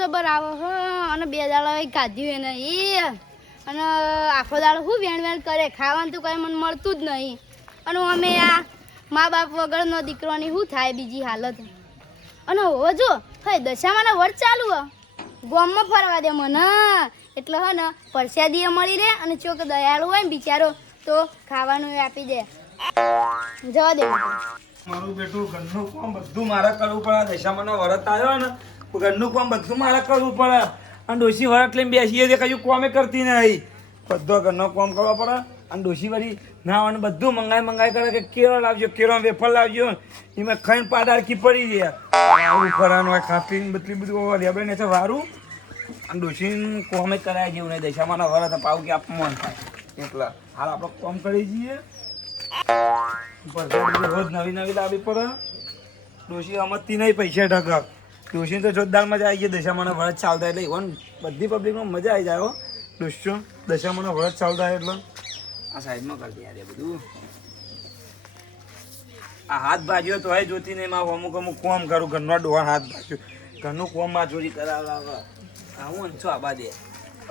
જબર આવે હ અને 2 દાડા કાઢ્યું એને એ અને આખો દાડો હું વેણ કરે ખાવાનું તો કઈ મને મળતું જ નહીં અને અમે આ મા બાપ વગરનો દીકરોની શું થાય બીજી હાલત અને હવે જો હે દશામાના વટ ચાલુ હ ગામમાં ફરવા દે મને એટલે હે ને પરસાદીએ મળી રહે અને ચોક દયાળુ હોય ને બિચારો તો ખાવાનું આપી દે જવા દે મારું બેટું ઘરનું કામ બધું મારે કરવું પડે દશામાનો વરત આવ્યો ને ઘરનું કામ બધું મારે કરવું પડે અને ડોશી વરત લઈને બેસીએ તે કયું કામે કરતી નહીં બધો ઘરનો કામ કરવો પડે અને ડોશી વાળી નાવાનું બધું મંગાઈ કરે કે કેળો લાવજો કેળો વેફર લાવજો એમાં ખાઈને પાડાળકી પડી ગયા આવું કરવાનું હોય ખાતી બદલી બધું લેબડે ને વારું અને ડોશીને કોમે કરાય જેવું નહીં દશામાનો વરત પાવ કે આપવાનું થાય એટલે હાલ આપણે કામ કરી જઈએ રોજ નવી લાવવી પડે ડોશી અમતથી નહીં પૈસા ઢગા ડોશી તો જોરદાર મજા આવી ગઈ દશામાનો વ્રત ચાલતા એટલે ઇવન બધી પબ્લિકમાં મજા આવી જાય હો ડોશીઓ દશામાનો વ્રત ચાલતા એટલે આ સાઈડમાં કરી દે યાર બધું આ હાથ ભાજ્યો તો જોતી નહીં માં અમુક કોમ કરું ઘરનો ડોહા હાથ ભાજ્યો ઘરનું કોમ માં ચોરી કરાવવા આવું છો આબા દે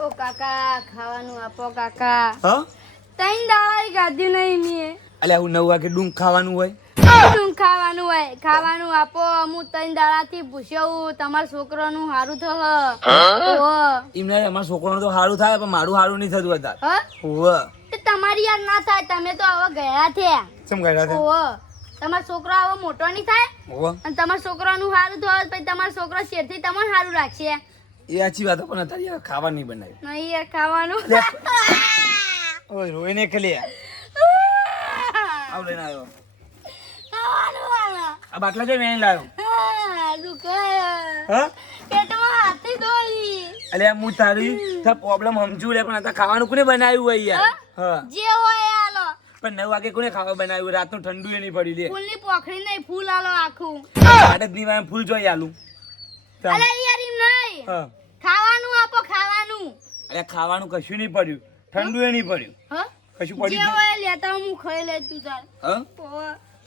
ઓ કાકા ખાવાનું આપો કાકા હા 3 દાડા ગાધ્યું નહીં મેં અલ્યા હું 9 વાગે ડુંગ ખાવાનું હોય ખાવાનું આપો હું 3 દાડાથી પૂછ્યું તમારા છોકરાનું સારું થશે એમને અમારા છોકરાનું તો સારું થાય પણ મારું સારું નહીં થતું અત્યારે તમારી યાદ ના થાય તમે તો હવે ગયા થયા કેમ ગયા થયા તમારો છોકરો હવે મોટો નહીં થાય અને તમારા છોકરાનું સારું થશે પછી તમારો છોકરો શેરથી તમને સારું રાખશે એ સાચી વાત પણ અત્યારે ખાવા નહીં બનાવ્યું નહીં યાર ખાવાનું ઓય રોઈને ખલી આવ લઈને આવ્યો આ બાટલા જોઈ મેં લાવ્યો અલે હું તારી પ્રોબ્લેમ સમજુ લે પણ ખાવાનું કોને બનાવ્યું હોય યાર જે હોય આલો પણ 9 વાગે કોને ખાવા બનાવ્યું રાતનું ઠંડુ એ નહીં પડ્યું લે ફૂલની પોખડી નહીં ફૂલ આલો આખું આડત ની વાય ફૂલ જોઈ આલું અલે યાર એમ નહીં ખાવાનું આપો ખાવાનું અલે ખાવાનું કશું નહીં પડ્યું ઠંડુ એ નહીં પડ્યું કશું પડ્યું જે હોય લેતા હું ખાઈ લે તું તાર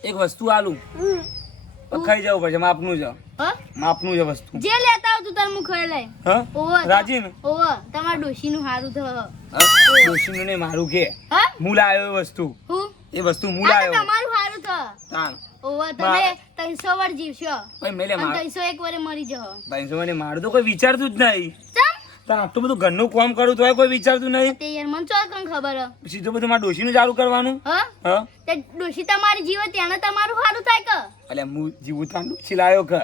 એક વસ્તુ આલું ખાઈ જવું પડશે માપનું છે વસ્તુ જે લેતા આવ તું તાર હું ખાઈ લે રાજી ને તમારા ડોશીનું સારું થશે ડોશીનું ને મારું કે હું લાવ્યો એ વસ્તુ એ વસ્તુ હું લાવ્યો તમારું સારું થશે તમે 300 વાર જીવશો ભાઈ મેલે 301 વારે મરી જશો 300 વારે મારું તો કોઈ વિચારતું જ નહીં આટલું બધું ઘરનું કામ કરું તો કોઈ વિચારતું નહીં તે યાર મને ચોર કણ ખબર સીધું બધું મારા ડોશીનું ચાલુ કરવાનું તે ડોશી તમારી જીવે તેને તમારું સારું થાય કે અલે હું જીવું તાન ડોશી લાયો કે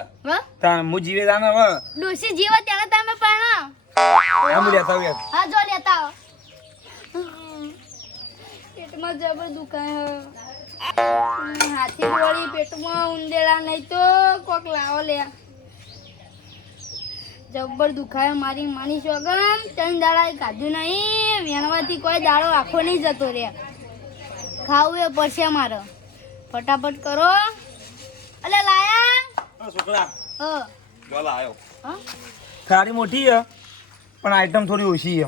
તાન હું જીવે તાન હવે ડોશી જીવે તેને તમે પરણા હું લેતા આવ યાર હા જો લેતા આવ પેટમાં જબર દુખાય હાથી ગોળી પેટમાં ઉંદેડા નહીં તો કોક લાવો લે જબ્બર દુખાય મારી માની સોગન 3 દાડા કાઢ્યું નહીં વેણવાથી કોઈ દાડો આખો નહીં જતો રે ખાવું એ પડશે મારે ફટાફટ કરો અલે લાયા છોકરા જો લાયો હા થાળી મોટી છે પણ આઈટમ થોડી ઓછી છે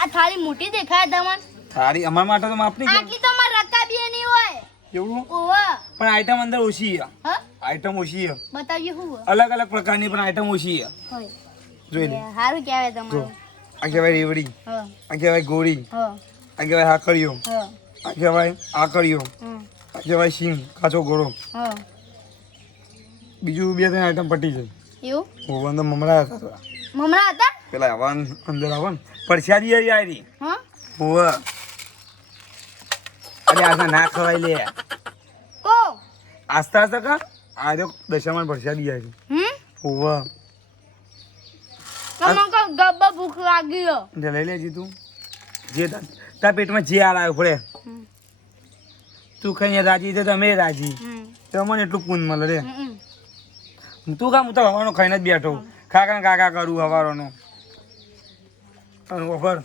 આ થાળી મોટી દેખાય તમને થાળી અમાર માટે તો માપની છે આટલી તો માર રકાબી નહીં હોય કેવું ઓવા પણ આઈટમ અંદર ઓછી છે હા આઈટમ ઓછી છે બતાવજો શું અલગ અલગ પ્રકારની પણ આઈટમ ઓછી છે હોય જોઈ લે સારું કહેવાય તમારું આ કહેવાય રેવડી હા આ કહેવાય ગોળી હા આ કહેવાય હાકડીઓ હા આ કહેવાય આકડીઓ આ કહેવાય સિંગ કાચો ઘોડો હા બીજું 2-3 આઈટમ પટી જાય એવું હું અંદર મમરા હતા થોડા મમરા હતા પેલા આવન અંદર આવન પરસાદી આવી હા હોવા અરે આસા ના ખવાય લે કો આસ્તા કા આ જો દશામાન પરસાદી આવી હોવા તમને કો ગબ્બા ભૂખ લાગી ગયો જે લઈ લેજી તું જે તારા પેટમાં જે આલ આવ્યો પડે તું ખાઈને રાજી તો તમે રાજી તો મને એટલું પૂન મળે રે તું કામ હું તો હવાનો ખાઈને જ બેઠો કાકા કરું હવારોનો ઓફર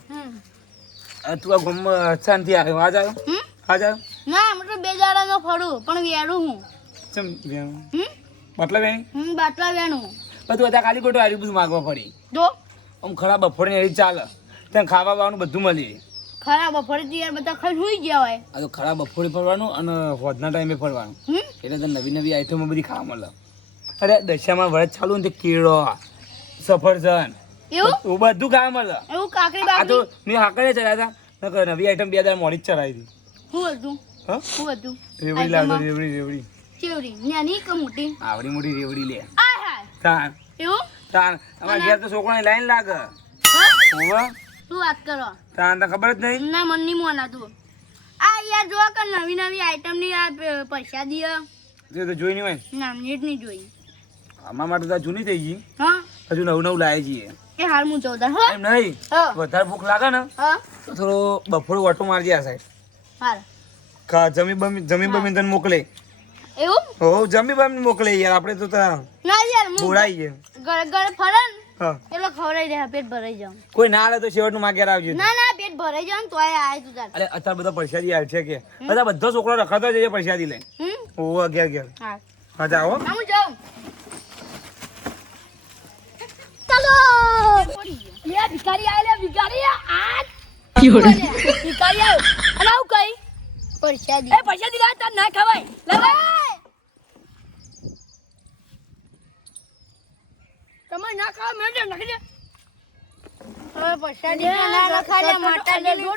તું આ ગમમાં શાંતિ આવ્યો આજ આવ્યો ના મતલબ 2 દાડાનો ફરું પણ વેડું હું ચમ વેણું મતલબ વેણી બાટલા વેણું પણ તું અત્યારે ખાલી ખોટું આર્યું બધું માગવા પડી જો આમ ખરાબ બફોડે એ ચાલે ત્યાં ખાવા બાવાનું બધું મળી ખરાબ બફોરે યાર બધા ખાઈ સુઈ ગયા હોય આ તો ખરાબ બફોડે ફરવાનું અને હોદના ટાઈમે ફરવાનું એટલે તો નવી આઈટમો બધી ખાવા મળે અરે દશામાં વરસ ચાલુ ને તે કેળો સફરજન એવું બધું ખાવા મળે. એવું કાકડી આ તો બાકડી મેં હાકરે ચડાયા હતા નકર નવી આઈટમ 2 દાડા મોડી જ ચડાવી હતી. શું હતું હા શું હતું રેવડી લાવતો રેવડી ચેવડી નાની કે મોટી આવડી મોટી રેવડી લે આય હાય તાન એવું અમારા ઘેર તો છોકરાની લાઈન લાગે. હા હોવે શું વાત કરો તાન તો ખબર જ નહીં. ના મન નહીં મોનાતું આ યાર જો કે નવી નવી આઈટમ ની આ પૈસા દિય તે તો જોઈ નહીં હોય ના નેટ નહીં જોઈ અમારા માટે તો આ જૂની થઈ ગઈ. હા હજુ નવું લાવી છીએ. એ હાલ હું જોઉં હો એમ નહીં હા વધારે ભૂખ લાગે ને હા તો થોડો બફોડો ઓટો મારજે આ સાઈડ. હાલ જમી બમી તને મોકલે. એવું હો જમી બમી મોકલે યાર આપણે તો ના યાર હું બોલાઈ છે. ગળે ગળે ફરે ને હા એટલે ખવડાવી દે પેટ ભરાઈ જાવ કોઈ ના આવે તો શેવટનું માં ઘેર આવજો. ના ના પેટ ભરાઈ જાવ ને તોય આય તું તાર અરે અત્યારે બધા પ્રસાદી આવે છે કે બધા બધો છોકરો રખાતો છે પ્રસાદી લઈને. ઓહો ઘેર હા હા જાઓ. હું જાઉં ચાલો લે ભિખારી આય લે ભિખારી આ ભિખારી આવ અને આવું કઈ પરસાદી એ પરસાદી લા તાર ના ખવાય લે તમે ના ખાવ મેડમ નાખી દે હવે પરસાદી ના લખાડે માટા દે જો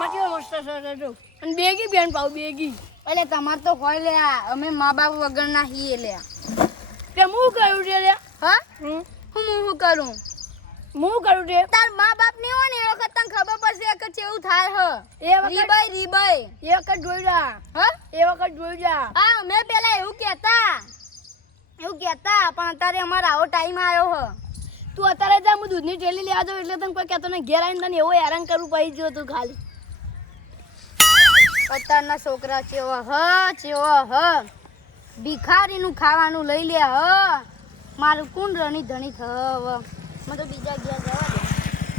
માટી મસ્ત છે જો અને બેગી બેન પાવ બેગી એટલે તમાર તો હોય લે અમે મા બાપ વગર ના હી લે તે હું કરું રે લે હા હું કરું રે તાર મા બાપ ની હોય ને એ વખત તને ખબર પડશે કે કેવું થાય હ એ વખત રીબાઈ એ વખત જોઈ જા હા એ વખત જોઈ જા હા અમે પેલા એવું કહેતા પણ અત્યારે અમારો આવો ટાઈમ આવ્યો હ તું અત્યારે જા હું દૂધની થેલી લેવા જાઉં એટલે તને કોઈ કહેતો ને ઘેર આવીને તને એવો હેરાન કરવું પડી ગયો તું ખાલી અત્યારના છોકરા ચેવો હ ભિખારીનું ખાવાનું લઈ લે હ મારું કોણ રણી ધણી થવ મને તો બીજા ઘેર જવા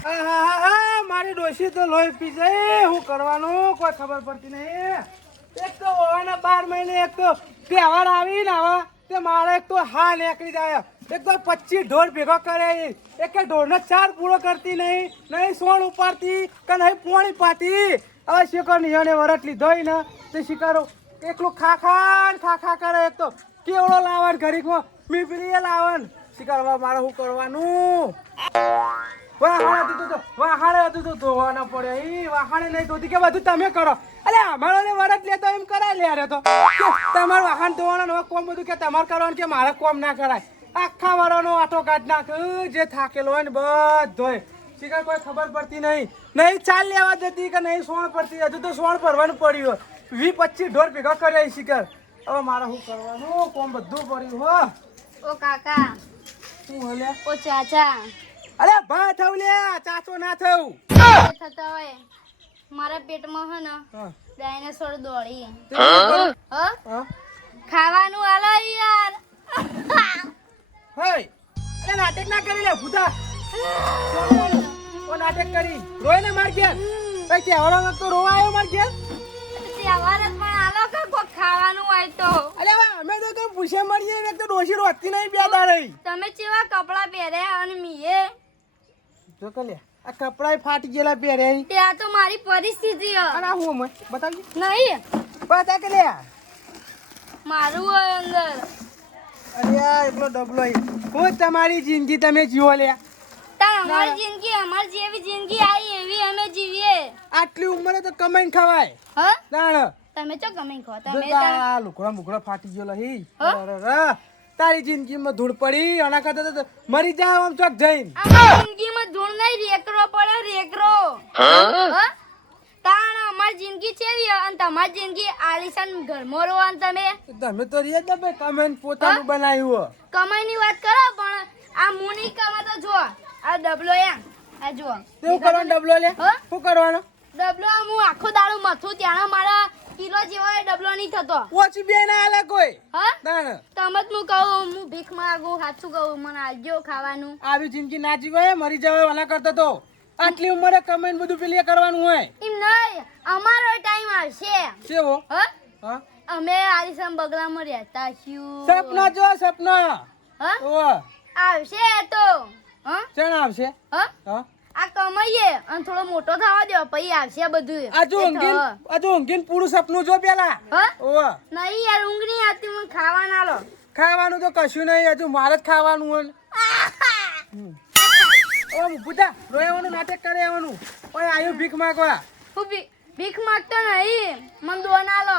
દે મારી ડોશી તો લોહી પી જાય હું કરવાનું કોઈ ખબર પડતી નહીં. એક તો ઓવાના 12 મહિને એક તો તહેવાર આવી ને આવા તે મારે એક તો હા નીકળી જાય એક તો 25 ઢોર ભેગો કરે એક ઢોરનો 4 પૂરો કરતી નહીં સોણ ઉપાડતી કે નહીં પોણી પાતી. હવે શિકાર નિયણે વરટ લીધો ને તે શિકારો એકલું ખા કરે. એક તો કેવડો લાવણ ઘડીકમાં મીપરી લાવણ શિકાર મારે શું કરવાનું. વાહાણે હતું તો ધોવાના પડે વાહાણે નહીં ધોતી કે બધું તમે કરો. અરે અમારો ને વરત લેતો એમ કરાય લે અરે તો તમારું વાહન ધોવાના કોમ બધું કે તમારે કરવાનું કે મારે કોમ ના કરાય. આખા વાળાનો આટો કાઢ નાખ જે થાકેલો હોય ને બધોય શિકાર કોઈ ખબર પડતી નહીં ચાલ લેવા જતી કે નહીં સોણ પડતી. હજુ તો સોણ ભરવાનું પડ્યું 20-25 ઢોર ભેગા કર્યા શિકાર. હવે મારે શું કરવાનું કોમ બધું પડ્યું હો. ઓ કાકા શું હલે ઓ ચાચા અરે ભા થવ લે ચાચો ના થવ થતા હોય મારા પેટમાં હે ને ડાયનાસોર દોડી હા ખાવાનું આલો યાર હે અરે નાટક ના કરી લે ભૂતા ઓ નાટક કરી રોય ને માર ગયા કઈ કેવડો તો રોવા આવ્યો માર ગયા તહેવાર જ પણ આલો કે કોક ખાવાનું હોય તો અરે અમે તો કઈ પૂછે મળીએ ને તો ડોશી રોતી નહીં બે દાડે. તમે કેવા કપડા પહેર્યા અને મીએ જો કે લે આ કપડાય ફાટી ગયેલા પહેર્યા ત્યાં તો મારી પરિસ્થિતિ હ અને હું મે બતાવજી નહીં બતા કે લે મારું હોય અંદર અરે આ એકલો ડબલો હું તમારી જિંદગી તમે જીવો લે. અમારી જિંદગી અમાર જેવી જિંદગી આવી એવી અમે જીવીએ. આટલી ઉંમરે તો કમાઈને ખવાય હ દાણ તમે ચો કમાઈ ખો તમે આ લુકડા ફાટી ગયેલો હી તારી જિંદગીમાં ધૂળ પડી આના કરતા તો મરી જાવ આમ ચોક જઈને. અમારી જિંદગીમાં ધૂળ નહીં રેકરો પડે રેકરો તાણ અમારી જિંદગી ચેવી અને તમારી જિંદગી આલિશાન ઘરમાં રહો અને તમે તો રે જ ભાઈ કમાઈને પોતાનું બનાવ્યું કમાઈની વાત કરો પણ આ મુની કમા તો જો આ ડબલો આ જો તેવું કરવાનો ડબલો લે શું કરવાનો ડબલો હું આખો દાડો મથું ત્યાં મારા કિલો જેવો ડબલો નહીં થતો ઓછી બે ના આલે કોઈ હા તાણ તમે હું કહું હું ભીખ માંગુ સાચું કહું મને આલજો ખાવાનું આવી જિંદગી ના જીવાય મરી જવાય વાલા કરતો તો આટલી ઉંમરે કમાઈને બધું પેલી કરવાનું હોય એમ નહીં અમારો ટાઈમ આવશે કેવો હા અમે આલિશાન બગલામાં રહેતા છીએ સપના જો સપના હા ઓ આવશે તો હા ચણ આવશે હા હા આ કમાઈએ અને થોડો મોટો થવા દો પછી આવશે બધું આજુ ઊંઘીન પૂરું સપનું જો પેલા હા ઓ નહીં યાર ઊંઘ નહીં આવતી મને ખાવા ના લો ખાવાનું તો કશું નહીં હજુ મારે જ ખાવાનું હોય ઓ મુકુતા રોયાવાનું નાટક કરે આવવાનું ઓય આયો ભીખ માંગવા હું ભીખ માંગતો નહીં મને દોન આલો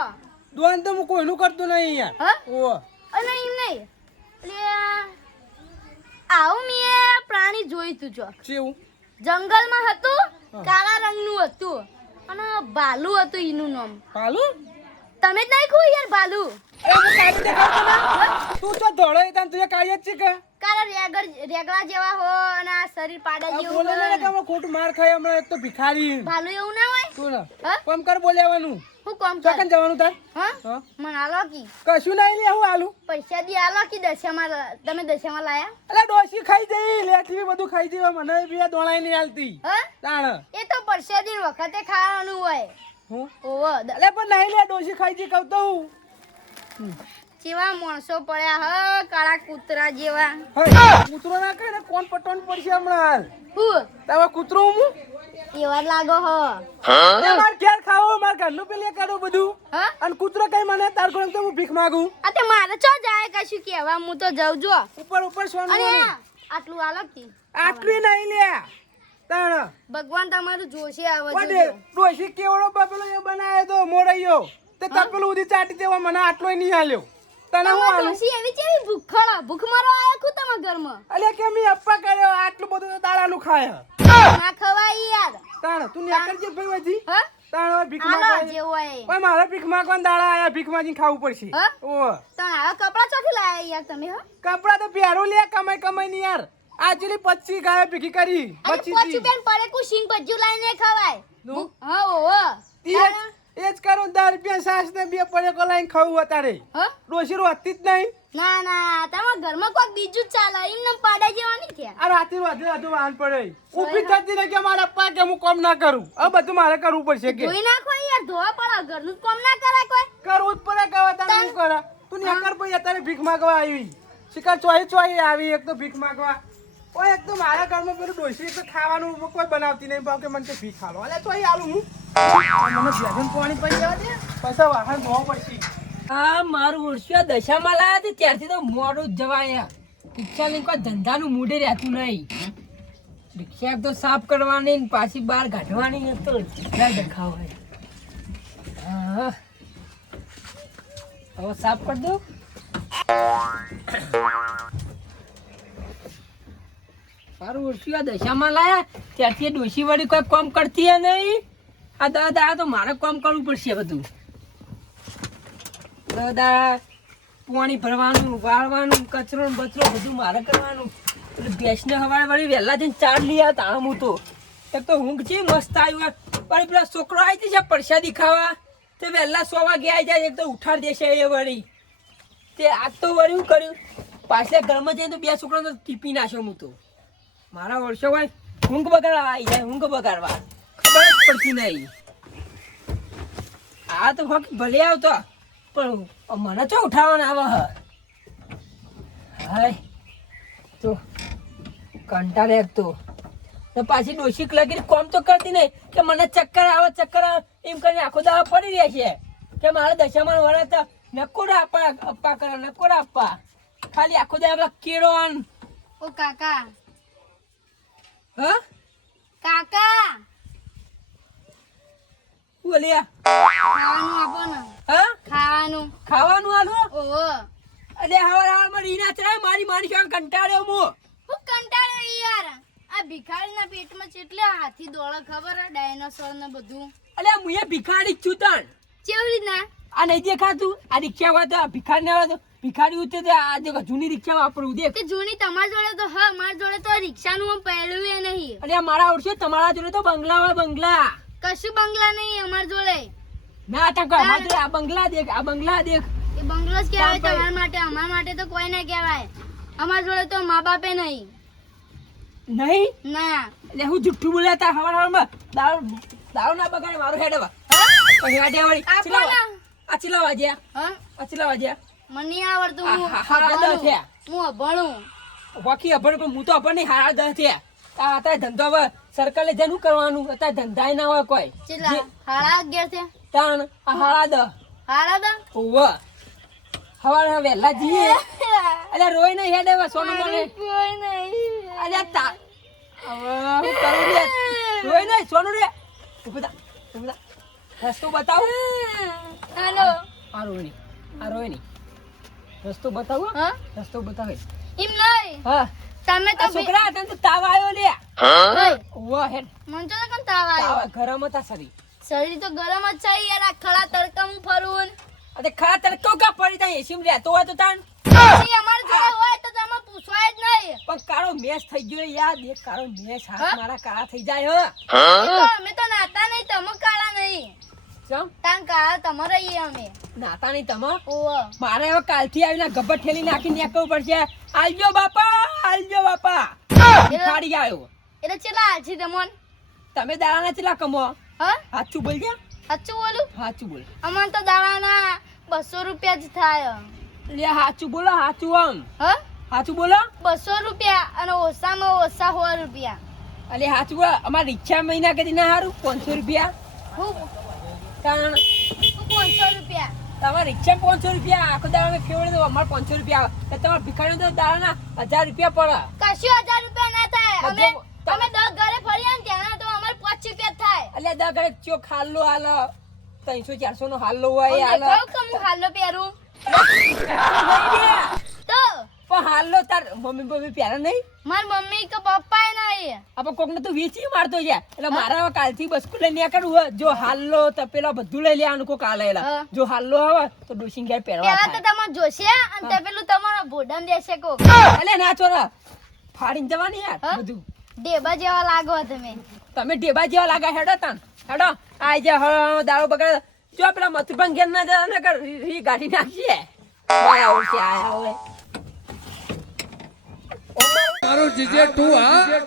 દોન તો હું કોઈનું કરતું નહીં યાર હા ઓ અને એમ નહીં એટલે આવું મેં પ્રાણી જોયું તું જો ચેવું જંગલમાં હતું કાળા રંગનું હતું અને ભાલુ હતું એનું નામ પાલુ તમે જ નહીં ખું યાર ભાલુ એ હું કાઢી દેખાડતો ના તું તો દોડો એ તને તું કાઢી જ છે કે કાળા રેગડા જેવા હો અને આ શરીર પાડા જેવું બોલે ને કે હોય. અમે ખોટું માર ખાય હમણાં એક તો ભિખારી ભાલુ એવું ના હોય તું ને હા કોમ કર બોલ્યાવાનું હું કોમ કર ચોકન જવાનું તાર હા હા મને આલો કી કશું નહીં લે હું આલુ પૈસા દી આલો કી દશામાં તમે દશામાં લાયા અલા ડોસી ખાઈ જઈ લેથી બધું ખાઈ જઈ મને બે દોણાઈ નહીં આલતી હા તાણ એ તો પરસાદી વખતે ખાવાનું હોય હું ઓવો અલે પણ નહીં લે ડોસી ખાઈ જઈ કહું તો હું જેવા માણસો પડ્યા હ કાળા કૂતરા જેવા હે કૂતરો ના કહે ને કોણ પટવાનું પડશે હમણાં હું તાવા કૂતરો હું એવા લાગો હ માર ઘેર ખાવો માર ઘરનું પેલે કરો બધું હા અને કૂતરો કઈ મને તાર કોણ તો હું ભીખ માંગુ આ તે મારે ચો જાય કશું કેવા હું તો જાઉં જો ઉપર ઉપર સોનું અને વાળું. આટલું આલો કી આટલું નહીં લે તાણ ભગવાન તમારું જોશે આવે પણ જોજો. ડોસી કેવડો બબલો એ બનાવ્યો તો મોરૈયો તે તપેલું ઉધી ચાટી દેવા મને આટલો નહીં આલ્યો તને હું તમાર આલું ડોશી એવી કેવી ભૂખડ ભૂખ મારો આયો કુ તમારા ઘરમાં અલે કે મી અપ્પા કર્યો આટલું બધું તો દાડાનું ખાય ના ખવાય યાર તાણ તું ને કરજે ભાઈ વજી હા તાણ હવે ભીખ આલો માંગવા જેવો હોય ઓય મારે ભીખ માંગવાના દાડા આયા ભીખ માંગીને ખાવું પડશે હા? ઓ તો આવા કપડા ચોથી લાયા યાર તમે હા કપડા તો પહેરો લે કમાઈ કમાઈ ની યાર આજલી 25 ગાય ભીખી કરી અને 25 પોચું પેન પડે કુ સિંગ ભજ્જુ લાઈને ખવાય નું? હા ઓહો એ જ કરું 10 રૂપિયા સાસ ને બે પડેકો લાઈને ખાવું અત્યારે હા ડોસી રોતી જ નહીં ના ના તમારા ઘરમાં કોઈ બીજું જ ચાલે એમને પાડા જેવાની થયા આ રાતે વધુ વાન પડે ઊભી થતી ને કે મારા પપ્પા કે હું કોમ ના કરું આ બધું મારે કરવું પડશે કે ધોઈ નાખો યાર ધોવા પડે ઘરનું જ કામ ના કરાય કોઈ કરવું જ પડે કવા તારે હું કરા તું નેકર ભાઈ અત્યારે ભીખ માંગવા આવી શિકાર ચોઈ આવી એક તો ભીખ માંગવા ઓય એક તો મારા ઘરમાં પેલું ડોસી તો ખાવાનું કોઈ બનાવતી નહીં ભાવ કે મને તો ભીખ આલો અલે ચોઈ આલું હું મને ભેગન પાણી પડી જવા દે પછી વાહન ધોવા પડશે આ મારું વર્ષો દશામાં લાયા હતી ત્યારથી તો મોડું જ જવાય રિક્ષા લઈને કોઈ ધંધાનું મૂડે રહેતું નહીં રિક્ષા તો સાફ કરવાની ને પાછી બહાર કાઢવાની ને તો ઢગલા દેખાવ હોય હા હવે સાફ કરી દઉં મારું વર્ષો દશામાં લાયા ત્યારથી ડોશી વાળી કોઈ કામ કરતી નહીં આ દાદા તો મારે કામ કરવું પડશે બધું દાદા પાણી ભરવાનું વાળવાનું કચરો ને બચરો બધું મારે કરવાનું એટલે ભેંસને હવારે વળી વહેલા જઈને ચાર લઈ આવતા હું તો એક તો ઊંઘ છે મસ્ત આવ્યું વળી પેલા છોકરો આવી જશે પરસાદી ખાવા તે વહેલા 100 વાગે આવી જાય એક તો ઉઠાડી દેશે એ વળી તે આજ તો વળી હું કર્યું પાછલા ઘરમાં જઈને તો બે છોકરાને ટીપી નાખ્યો હું તો મારા વર્ષો હોય ઊંઘ બગાડવા આવી જાય ઊંઘ બગાડવા ખબર જ પડતી નહીં આ તો હક ભલે આવતો પણ મને તો ઉઠાવવાના આવે હાય તો કંટાળે એક તો પાછી ડોશી લગી કોમ તો કરતી નહીં કે મને ચક્કર આવે એમ કરીને આખો દાવા પડી રહ્યા છે કે મારા દશામાં વળે નકોડા અપ્પા કરે નકોડા અપ્પા ખાલી આખો દાવા કેળો આન ઓ કાકા હા કાકા બોલ્યા ખાવાનું આપો ને હા ખાવાનું ખાવાનું આલો ઓહો અલે હવારમાં રીના ચડાય મારી મારી શું કંટાળ્યો હું હું કંટાળ્યો યાર આ ભિખારીના પેટમાં કેટલા હાથી દોડે ખબર હે ડાયનોસોર ને બધું અલે મુએ ભિખારી જ છું તણ કેવી રીતના આ નહીં દેખાતું આ રિક્ષા હોય તો ભિખારી ને હોય તો ભિખારી ઉતરે તો આ જો જૂની રિક્ષા વાપરવું દે તે જૂની તમારી જોડે તો હા મારી જોડે તો રિક્ષાનું આમ પહેલું એ નહીં અલે મારા ઓળશે તમારા જોડે તો બંગલા હોય બંગલા કશું બંગલા નહીં અમારી જોડે ના ટકા અમારા જોડે આ બંગલા દેખ એ બંગલો જ કહેવાય ચાલ ભાઈ. તમારા માટે અમારા માટે તો કોઈ ના કહેવાય અમારી જોડે તો મા બાપે નહીં નહીં ના એટલે હું જુઠ્ઠું બોલ્યા તા હવારમાં દારૂ ના બગાડે મારો હેડ હવે પછી વાડે વળી આપો ને. આ ચીલા વાજ્યા હા આ ચીલા વાજ્યા મને નહીં આવડતું હું હા, હા, હા, અભણું. થયા. હું અભણું વાકી અભણ પણ હું તો અભણ નહીં હારા 10 થયા આ અત્યારે ધંધો હવે સરકારે જેનું કરવાનું અત્યારે ધંધાય ના હોય કોઈ કેટલા જે- 11:30 છે તાણ આ હારા 10 હાડા ઓવ હવારે વહેલા જઈએ એટલે રોઈ નહીં હેડે હવે સોનું મને કોઈ નહીં અલ્યા તા હવે હું કરું રે રોય નહીં સોનું રે ઊભી થા રસ્તો બતાવો હાલો આ રોય નહીં રસ્તો બતાવો હા રસ્તો બતાવે એમ નહીં હા તમે તો આ છોકરા તને તો તાવ આવ્યો લે ઓય, વાહ હેડ મને તો કન તાવ આવ્યો તાવ ગરમ હતા સરી શરીર તો ગરમ જ છે યાર આ ખળા તડકામાં ફરવું અરે ખરા તને કા પડી તા એસીમ રહેતો હોય તો તાન પછી અમાર જોડે હોય તો તમે પૂછવાય જ નહીં પણ કાળો મેચ થઈ ગયો યાર એક કાળો મેચ હાથ હા? મારા કાળા થઈ જાય હો એ તો અમે તો નાતા નહીં તમે કાળા નહીં ચમ તાન કાળા તમારે ઈ અમે નાતા નહીં તમે ઓવો મારે હવે કાલથી આવીને ગબ્બર ઠેલી નાખી નાખવું પડશે આલજો બાપા ફાડી આવ્યો એટલે ચેલા આછી તમોન તમે દાડાના ચેલા કમો હા સાચું બોલજે સાચું બોલું સાચું બોલ અમન તો દાડાના 200 રૂપિયા જ થાય લે સાચું બોલો સાચું આમ હા સાચું બોલો 200 રૂપિયા અને ઓછામાં ઓછા 100 રૂપિયા અલે સાચું બોલો અમારે રિક્ષા મહિના કદી ના સારું 500 રૂપિયા હું કારણ 500 રૂપિયા તમારે રિક્ષા 500 રૂપિયા આખો દાડા મેં ફેવડે તો અમારે 500 રૂપિયા આવે તમારે ભિખારી તો દાડાના 1000 રૂપિયા પડે કશું 1000 રૂપિયા ના થાય અમે બધું- અમે 10 ઘરે ફરીએ ને ત્યાંના તો અમારે 5 રૂપિયા જ થાય એટલે દા ઘરે ચોક હાલો હાલ 300-400 નો હાલો હોય એ હાલ કહું કે હું હાલો પહેરું તો પણ હાલો તાર મમ્મી પહેરે નહીં માર મમ્મી કે પપ્પા નહીં આપણે કોક ને તો વેચી મારતો છે એટલે મારા હવે કાલથી બસકુ લઈને નીકળવું હોય જો હાલો તપેલા બધું લઈ લેવાનું કોક હાલે હા. જો હાલો આવે તો ડોસિંગ ઘેર પહેરવા પેલા તો થાય તમે જોશે અને તે પેલું તમારા ભોડન દેશે કો અલે ના ચોરા ફાડીને જવાની યાર હા? બધું ડેબા જેવા લાગો તમે તમે ઢેબા જેવા લાગા હેડો તાન હેડો આ જે દારૂ બગાડ જો પેલા મથુરભાઈ ઘેર ના જાય ને રી ગાડી નાખીએ બાય આવું છે આયા હોય તારું જીજે તું હા